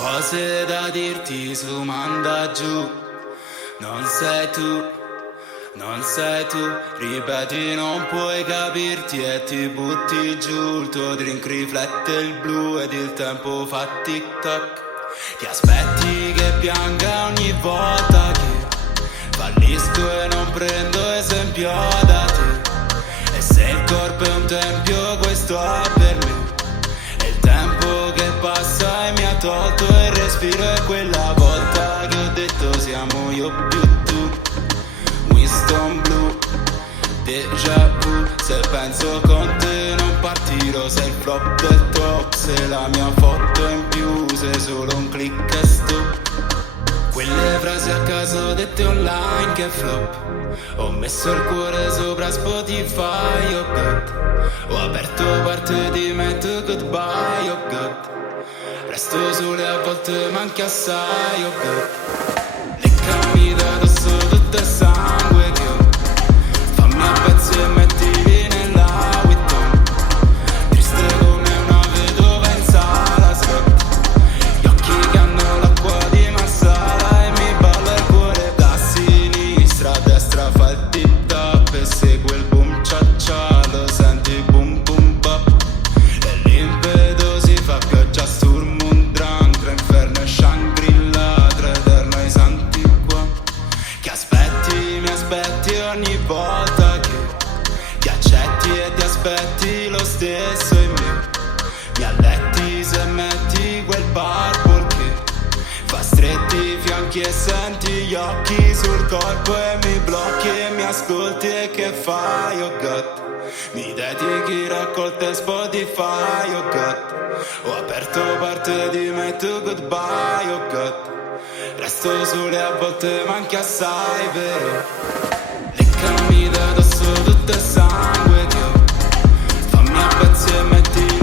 Cose da dirti su manda giù. Non sei tu, non sei tu. Ripeti non puoi capirti e ti butti giù. Il tuo drink riflette il blu ed il tempo fa tic tac. Ti aspetti che pianga ogni volta che fallisco e non prendo esempio da te. E se il corpo è un tempio questo è per me. È il tempo che passa e mi ha tolto il respiro. E quella volta che ho detto siamo io più tu. Winston Blue, déjà vu. Se penso con te non partirò. Sei il flop del top. Se la mia foto in più. Se solo un click e stop. Quelle frasi a caso dette online che flop. Ho messo il cuore sopra Spotify, oh God. Ho aperto parte di me to goodbye, oh God. Resto sole a volte ma anche assai, oh God. Leccami da addosso tutto il sangue che ho. Fammi a pezzi e mettili nella Witton. Triste come una vedova in sala Scott. Gli occhi che hanno l'acqua di Marsala. E mi balla il cuore da sinistra a destra. Fa il tip tap e segue il boom cia cia. Lo senti boom boom bop. E l'impeto si fa pioggia Sturm und Drang. Tra inferno e Shangri-La. Tra eterno e i santi qua. Che aspetti, mi aspetti ogni volta che ti accetti e ti aspetti lo stesso in me. Mi alletti se metti quel purple che fa stretti i fianchi e senti gli occhi sul corpo. E mi blocchi e mi ascolti e che fai, oh God. Mi dedichi raccolte Spotify, oh God. Ho aperto parte di me to goodbye, oh God. Resto sole a volte ma anche assai vero. Leccami da addosso tutto il sangue che ho. Fammi a pezzi e metti